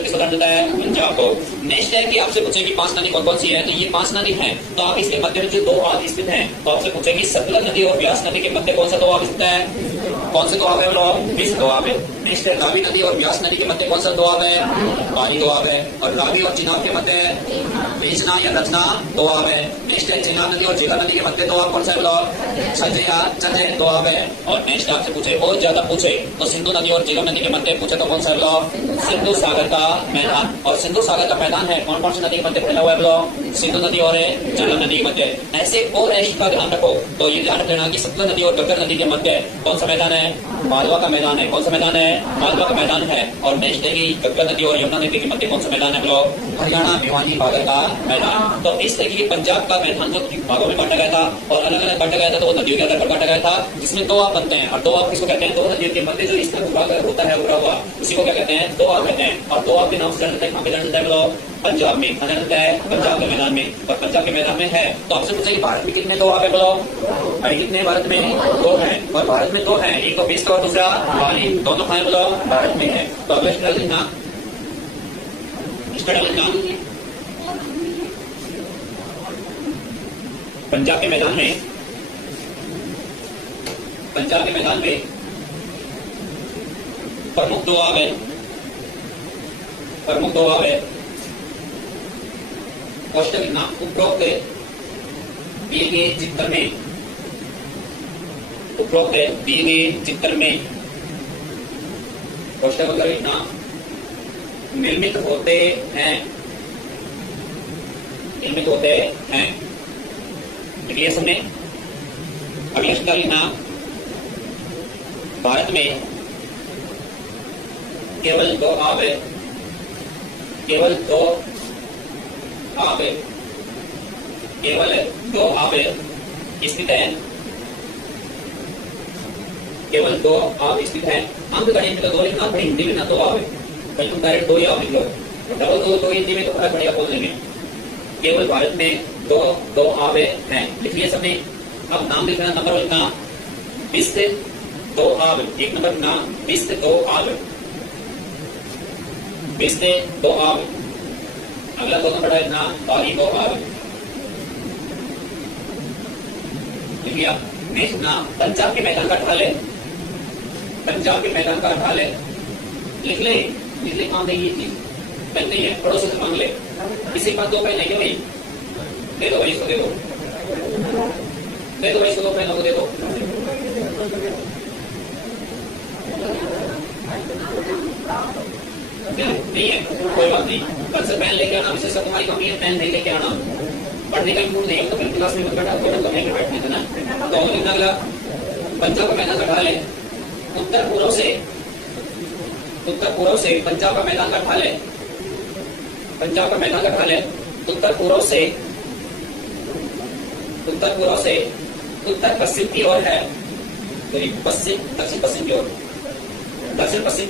Answer किसको करना है? पंजाब को। नेक्स्ट है कि आपसे पूछेगी 5 नदी कौन कौन सी है, तो ये 5 नदी है, तो आप इसके मध्य में जो 2 आप स्थित हैं, तो आपसे पूछेगी सतलज नदी और ब्यास नदी के मध्य कौन सा 2 आप स्थित है? कौन से 2 आप है? बोलो, किस 2 आप है? नेक्स्ट है रावी नदी और ब्यास नदी के मध्य कौन सा 2 आप है? पानी 2 आप है। और रावी और चिनाब के मध्य बेचना या रचना 2 आप है। नेक्स्ट है चिनाब नदी और जीगा नदी के मध्य 2 आप कौन सा है? बोलो, छजे या चने 2 आप है। और नेक्स्ट आपसे पूछे और ज्यादा पूछे तो सिंधु नदी और जीगा नदी के मध्य पूछे तो कौन सा है? बोलो, सिंधु सागर का मैदान। और सिंधु सागर का मैदान है कौन कौन सी नदी के मध्य फैला हुआ है? बोलो, सिंधु नदी और झेलम नदी के मध्य। ऐसे और ऐश का ध्यान रखो, तो ये ध्यान रखना कि सतलज नदी और घग्गर नदी के मध्य कौन सा मैदान है? मालवा का मैदान है। कौन सा मैदान है? मालवा का मैदान है। और नेक्स्ट है कि घग्गर नदी और यमुना नदी के मध्य कौन सा मैदान है? बोलो, हरियाणा भिवानी भागर का मैदान। तो इस तरीके पंजाब का मैदान जो भागों में बांटा गया था और अलग अलग बांटा गया था, तो वो नदियों के आधार पर बांटा गया था, जिसमें 2 आप बनते हैं। और 2 आप किसको कहते हैं? 2 नदियों के मध्य जो इसका विभाग होता है उभरा हुआ, उसी को क्या कहते हैं? 2 आप कहते हैं। और 2 आप के नाम से जानते हैं, कहाँ पे जानते हैं? बोलो, पंजाब में। कहाँ जानते हैं? पंजाब के मैदान में। और पंजाब के मैदान में है, तो आपसे पूछेगी भारत में कितने 2 आप है? बोलो, अरे कितने भारत में? 2 है। और भारत में 2 है, एक तो विश्व और दूसरा पानी, दोनों कहाँ है? बोलो, भारत में है। तो अब इसका लिखना, इसका लिखना पंजाब के मैदान में, पंजाब के मैदान में प्रमुख 2 आप है, प्रमुख 2 आप है। कोष्टक लिखना उपरोक्त दिए गए चित्र में, उपरोक्त दिए गए चित्र में कोष्टक लिखना निर्मित होते हैं, निर्मित होते हैं। देखिए सबने अगला शब्द लिखना भारत में केवल 2 आप है, केवल 2 आप है, केवल 2 आप स्थित है, केवल 2 आप स्थित है। अंक गणित में तो 2 लिखना, हिंदी में ना 2 आप है, कहीं तुम डायरेक्ट 2 ही आप लिख लो, डबल 2 हिंदी में तो फर्क पड़ेगा बोल देंगे। केवल भारत में 2 आप हैं, लिख लिया सबने। अब नाम लिखना, नंबर लिखना, विश्व 2 आप, 1 नंबर लिखना, विश्व 2 आप, विश्व 2 आप। अगला 2 नंबर लिखना, पानी 2 आप, लिख लिया। नेक्स्ट ना पंजाब के मैदान का ढाल है, पंजाब के मैदान का ढाल है, लिख ले, लिख ले। काम नहीं ये चीज पहले ही है, पड़ोसी से मांग ले, किसी बात 2 नहीं भाई, दे दो भाई, इसको दे दो, दे दो भाई, इसको 2 पेन दे दो। नहीं है, कोई बात नहीं, कल से पेन लेके आना, विशेष तुम्हारी कमी है, पेन नहीं लेके आना, पढ़ने का मूड नहीं, तो फिर क्लास में बैठा बैठने देना। तो लिखना अगला, पंजाब का मैदान का ढाल है, उत्तर पूर्व से, उत्तर पूर्व से पंजाब का मैदान का ढाल है, पंजाब का मैदान का ढाल है, उत्तर पूर्व से, उत्तर पूर्व से उत्तर पश्चिम की ओर है, तो पश्चिम दक्षिण पश्चिम की ओर, दक्षिण पश्चिम